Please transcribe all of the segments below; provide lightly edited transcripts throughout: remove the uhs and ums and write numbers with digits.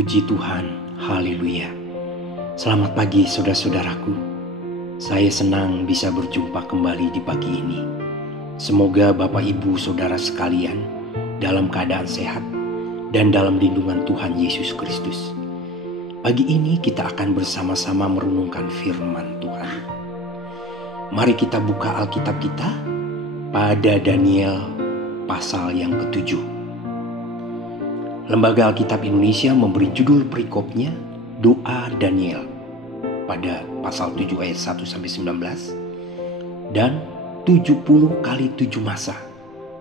Puji Tuhan, haleluya. Selamat pagi saudara-saudaraku. Saya senang bisa berjumpa kembali di pagi ini. Semoga Bapak Ibu Saudara sekalian dalam keadaan sehat dan dalam lindungan Tuhan Yesus Kristus. Pagi ini kita akan bersama-sama merenungkan firman Tuhan. Mari kita buka Alkitab kita pada Daniel pasal yang ke-7. Lembaga Alkitab Indonesia memberi judul perikopnya Doa Daniel pada pasal 7 ayat 1-19 dan 70 kali 7 masa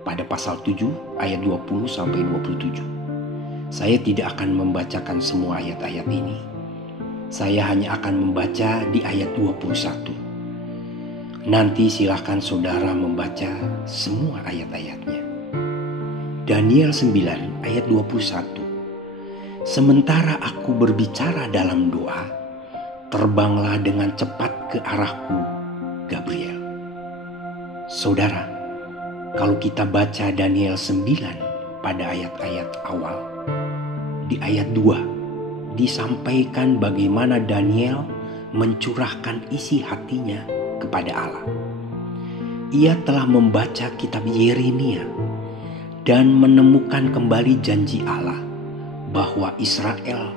pada pasal 7 ayat 20-27. Saya tidak akan membacakan semua ayat-ayat ini. Saya hanya akan membaca di ayat 21. Nanti silakan saudara membaca semua ayat-ayatnya. Daniel 9 ayat 21. Sementara aku berbicara dalam doa, terbanglah dengan cepat ke arahku Gabriel. Saudara, kalau kita baca Daniel 9 pada ayat-ayat awal, di ayat 2 disampaikan bagaimana Daniel mencurahkan isi hatinya kepada Allah. Ia telah membaca kitab Yeremia dan menemukan kembali janji Allah bahwa Israel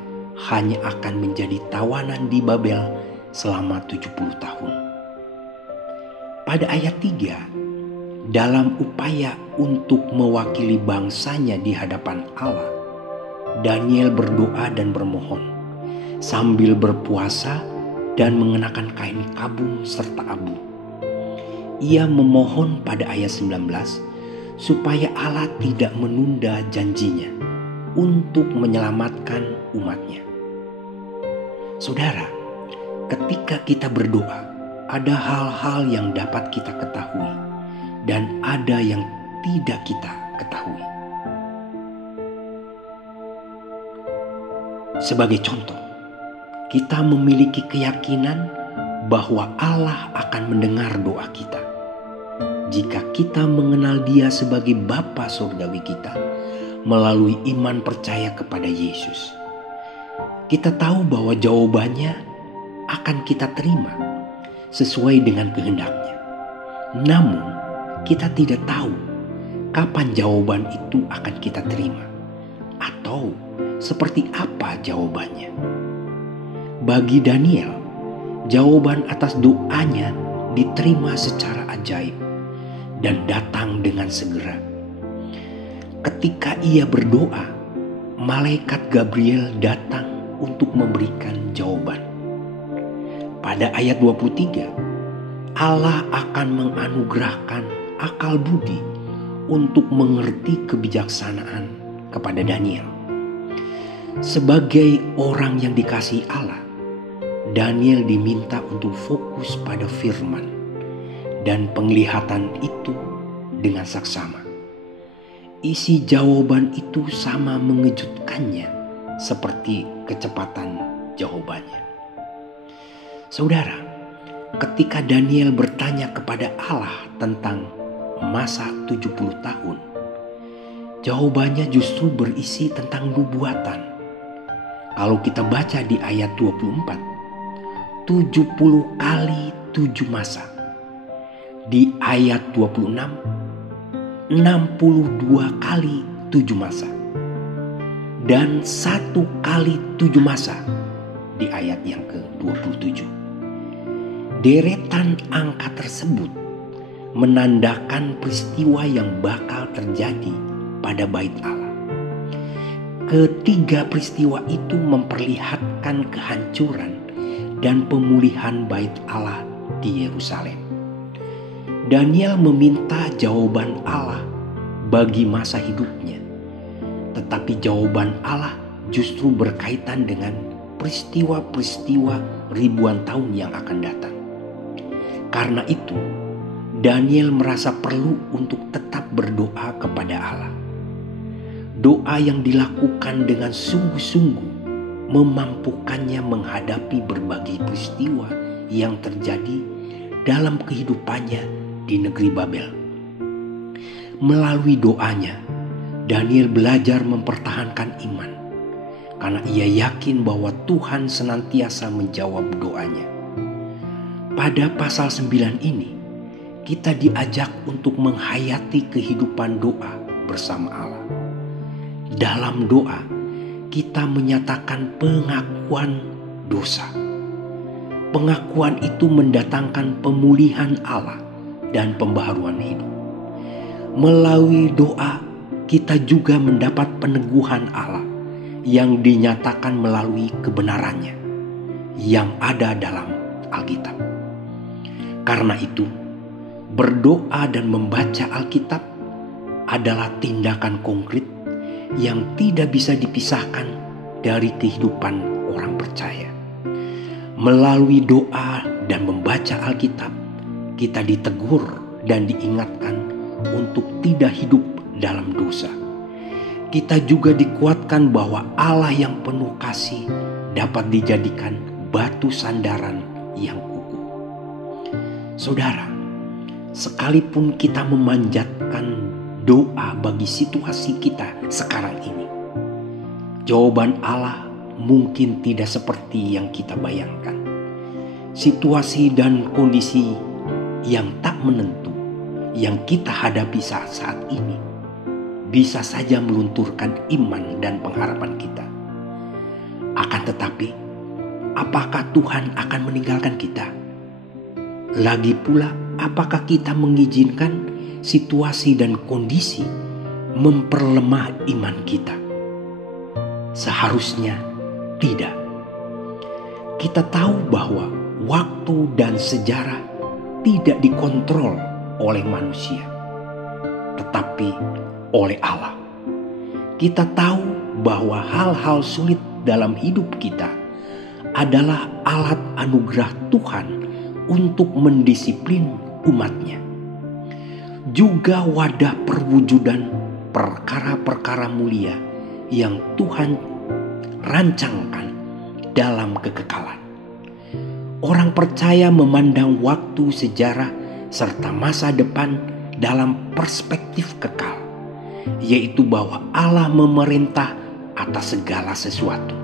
hanya akan menjadi tawanan di Babel selama 70 tahun. Pada ayat 3, dalam upaya untuk mewakili bangsanya di hadapan Allah, Daniel berdoa dan bermohon sambil berpuasa dan mengenakan kain kabung serta abu. Ia memohon pada ayat 19 supaya Allah tidak menunda janjinya untuk menyelamatkan umatnya. Saudara, ketika kita berdoa, ada hal-hal yang dapat kita ketahui dan ada yang tidak kita ketahui. Sebagai contoh, kita memiliki keyakinan bahwa Allah akan mendengar doa kita jika kita mengenal Dia sebagai Bapa surgawi kita melalui iman percaya kepada Yesus. Kita tahu bahwa jawabannya akan kita terima sesuai dengan kehendaknya. Namun kita tidak tahu kapan jawaban itu akan kita terima atau seperti apa jawabannya. Bagi Daniel, jawaban atas doanya diterima secara ajaib dan datang dengan segera. Ketika ia berdoa, malaikat Gabriel datang untuk memberikan jawaban. Pada ayat 23, Allah akan menganugerahkan akal budi untuk mengerti kebijaksanaan kepada Daniel. Sebagai orang yang dikasihi Allah, Daniel diminta untuk fokus pada firman dan penglihatan itu dengan saksama. Isi jawaban itu sama mengejutkannya seperti kecepatan jawabannya. Saudara, ketika Daniel bertanya kepada Allah tentang masa 70 tahun, jawabannya justru berisi tentang nubuatan. Kalau kita baca di ayat 24, 70 kali 7 masa. Di ayat 26, 62 kali 7 masa. Dan 1 kali 7 masa di ayat yang ke-27. Deretan angka tersebut menandakan peristiwa yang bakal terjadi pada bait Allah. Ketiga peristiwa itu memperlihatkan kehancuran dan pemulihan bait Allah di Yerusalem. Daniel meminta jawaban Allah bagi masa hidupnya, tetapi jawaban Allah justru berkaitan dengan peristiwa-peristiwa ribuan tahun yang akan datang. Karena itu, Daniel merasa perlu untuk tetap berdoa kepada Allah. Doa yang dilakukan dengan sungguh-sungguh memampukannya menghadapi berbagai peristiwa yang terjadi dalam kehidupannya di negeri Babel. Melalui doanya, Daniel belajar mempertahankan iman karena ia yakin bahwa Tuhan senantiasa menjawab doanya. Pada pasal 9 ini, kita diajak untuk menghayati kehidupan doa bersama Allah. Dalam doa, kita menyatakan pengakuan dosa. Pengakuan itu mendatangkan pemulihan Allah dan pembaharuan hidup. Melalui doa, kita juga mendapat peneguhan Allah yang dinyatakan melalui kebenarannya yang ada dalam Alkitab. Karena itu, berdoa dan membaca Alkitab adalah tindakan konkret yang tidak bisa dipisahkan dari kehidupan orang percaya. Melalui doa dan membaca Alkitab, kita ditegur dan diingatkan untuk tidak hidup dalam dosa. Kita juga dikuatkan bahwa Allah yang penuh kasih dapat dijadikan batu sandaran yang kukuh. Saudara, sekalipun kita memanjatkan doa bagi situasi kita sekarang ini, jawaban Allah mungkin tidak seperti yang kita bayangkan. Situasi dan kondisi yang tak menentu yang kita hadapi saat ini bisa saja melunturkan iman dan pengharapan kita. Akan tetapi, apakah Tuhan akan meninggalkan kita? Lagi pula, apakah kita mengizinkan situasi dan kondisi memperlemah iman kita? Seharusnya tidak. Kita tahu bahwa waktu dan sejarah tidak dikontrol oleh manusia, tetapi oleh Allah. Kita tahu bahwa hal-hal sulit dalam hidup kita adalah alat anugerah Tuhan untuk mendisiplin umatnya. Juga wadah perwujudan perkara-perkara mulia yang Tuhan rancangkan dalam kekekalan. Orang percaya memandang waktu, sejarah, serta masa depan dalam perspektif kekal, yaitu bahwa Allah memerintah atas segala sesuatu.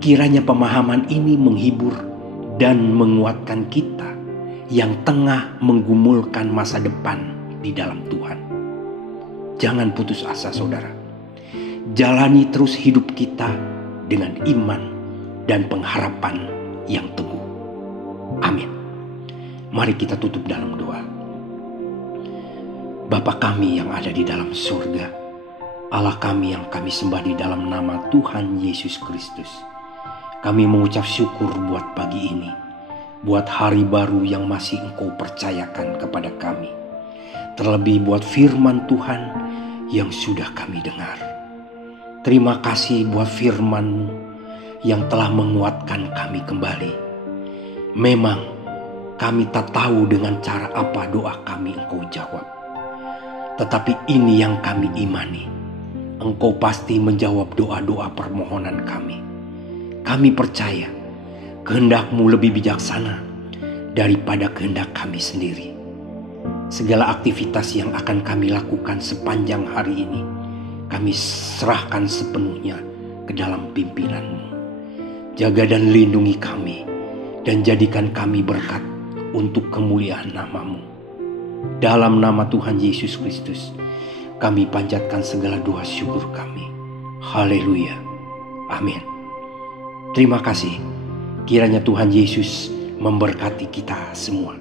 Kiranya pemahaman ini menghibur dan menguatkan kita yang tengah menggumulkan masa depan di dalam Tuhan. Jangan putus asa, saudara. Jalani terus hidup kita dengan iman dan pengharapan yang teguh. Amin. Mari kita tutup dalam doa. Bapa kami yang ada di dalam surga, Allah kami yang kami sembah di dalam nama Tuhan Yesus Kristus, kami mengucap syukur buat pagi ini, buat hari baru yang masih Engkau percayakan kepada kami. Terlebih buat firman Tuhan yang sudah kami dengar. Terima kasih buat firman-Mu yang telah menguatkan kami kembali. Memang kami tak tahu dengan cara apa doa kami Engkau jawab. Tetapi ini yang kami imani. Engkau pasti menjawab doa-doa permohonan kami. Kami percaya kehendak-Mu lebih bijaksana daripada kehendak kami sendiri. Segala aktivitas yang akan kami lakukan sepanjang hari ini, kami serahkan sepenuhnya ke dalam pimpinan-Mu. Jaga dan lindungi kami, dan jadikan kami berkat untuk kemuliaan nama-Mu. Dalam nama Tuhan Yesus Kristus, kami panjatkan segala doa syukur kami. Haleluya. Amin. Terima kasih. Kiranya Tuhan Yesus memberkati kita semua.